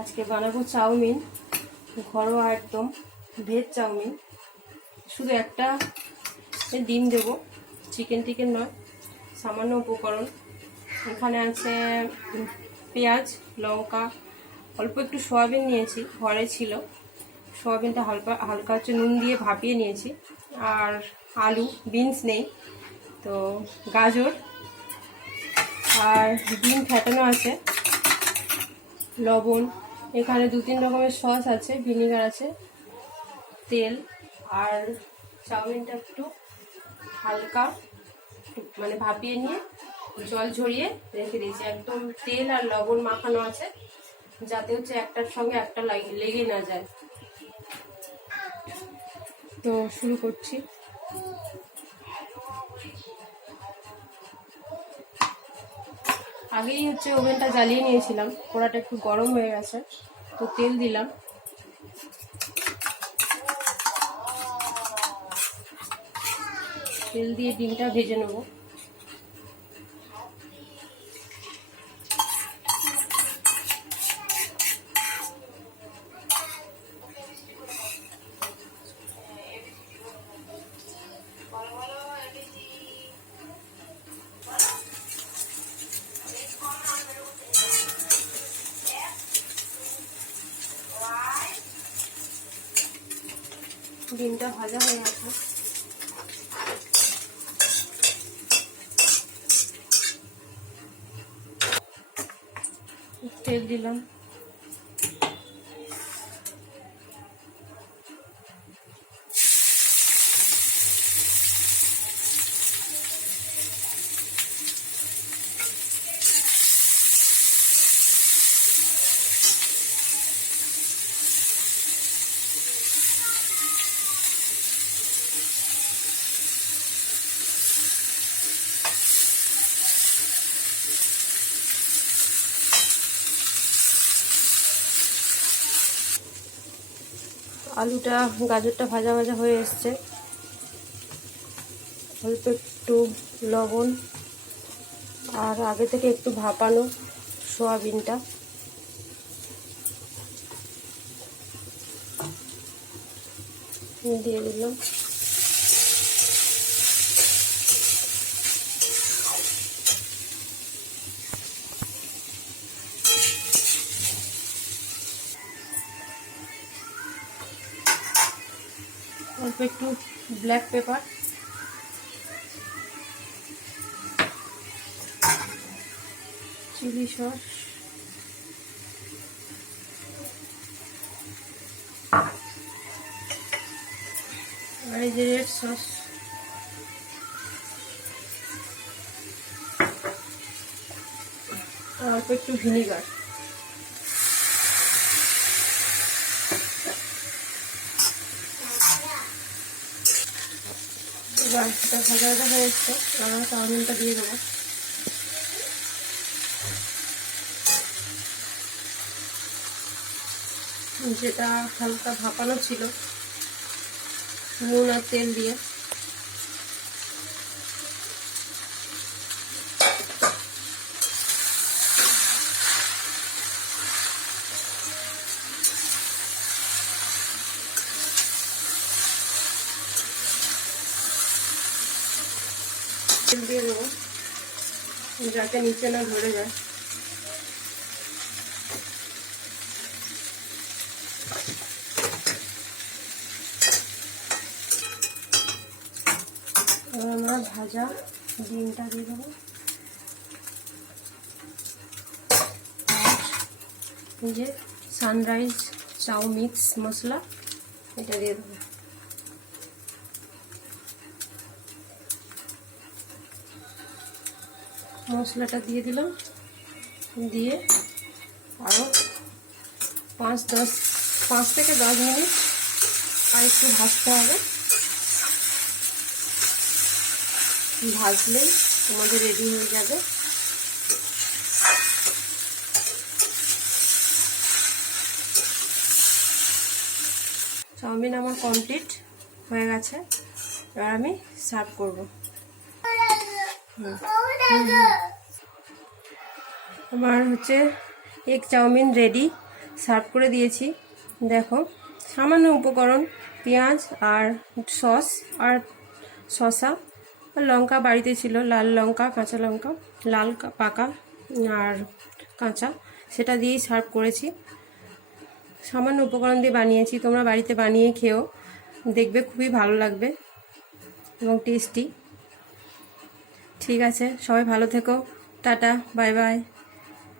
আজকে বানাবো চাউমিন, ঘরোয়া একদম, ভেজ চাউমিন। শুধু একটা ডিম দেব, চিকেন টিকেন নয়, সামান্য উপকরণ। এখানে আছে পেঁয়াজ, লঙ্কা, অল্প একটু সয়াবিন নিয়েছি, ঘরে ছিল। সয়াবিনটা হালকা হালকা হচ্ছে নুন দিয়ে ভাপিয়ে নিয়েছি। আর আলু, বিনস নেই, তো গাজর, আর ডিম ফেটানো আছে, লবণ এখানে দু তিন রকমের সস আছে, ভিনিগার আছে, তেল আর চাউমিনটা একটু হালকা মানে ভাপিয়ে নিয়ে জল ঝরিয়ে রেখে দিয়েছি। একদম তেল আর লবণ মাখানো আছে, যাতে হচ্ছে একটার সঙ্গে একটা লাগি- না যায়। তো শুরু করছি। আগেই হচ্ছে ওভেনটা জ্বালিয়ে নিয়েছিলাম। কোড়াটা একটু গরম হয়ে গেছে, তো তেল দিলাম। তেল দিয়ে ডিমটা ভেজে নেব। ডিমটা ভাজা হয়ে গেছে। তেল দিলাম। আলুটা, গাজরটা ভাজা ভাজা হয়ে এসছে। অল্প একটু লবণ আর আগে থেকে একটু ভাপানো সোয়াবিনটা। দিয়ে দিলাম। অল্প একটু ব্ল্যাক পেপার চিলি সস আর সস অল্প একটু ভিনিগার এটা ভাজা ভাজা হয়ে এসছে আমরা চাউমিনটা দিয়ে দেবো। যেটা হালকা ভাপানো ছিল, নুন আর তেল দিয়ে। তেল দিয়ে দেবো। যাতে নিচে না ধরে যায়। আমরা ভাজা ডিমটা দিয়ে দেবো। যে সানরাইজ চাউ মিক্স মশলা, এটা দিয়ে দেবো। মশলাটা দিয়ে দিলাম। দিয়ে আরও পাঁচ দশ, পাঁচ থেকে দশ মিনিট আর একটু ভাজতে হবে। ভাজলেই তোমাদের রেডি হয়ে যাবে। চাউমিন আমার কমপ্লিট হয়ে গেছে। এবার আমি সার্ভ করব। আমার হচ্ছে এগ চাউমিন রেডি, সার্ভ করে দিয়েছি। দেখো, সামান্য উপকরণ, পেঁয়াজ আর সস আর শসা। আর লঙ্কা বাড়িতে ছিল, লাল লঙ্কা, কাঁচা লঙ্কা, লাল পাকা আর কাঁচা, সেটা দিয়েই সার্ভ করেছি। সামান্য উপকরণ দিয়ে বানিয়েছি, তোমরা বাড়িতে বানিয়ে খেও দেখবে, খুবই ভালো লাগবে এবং টেস্টি। ঠিক আছে সবাই ভালো থেকো টাটা বাই বাই।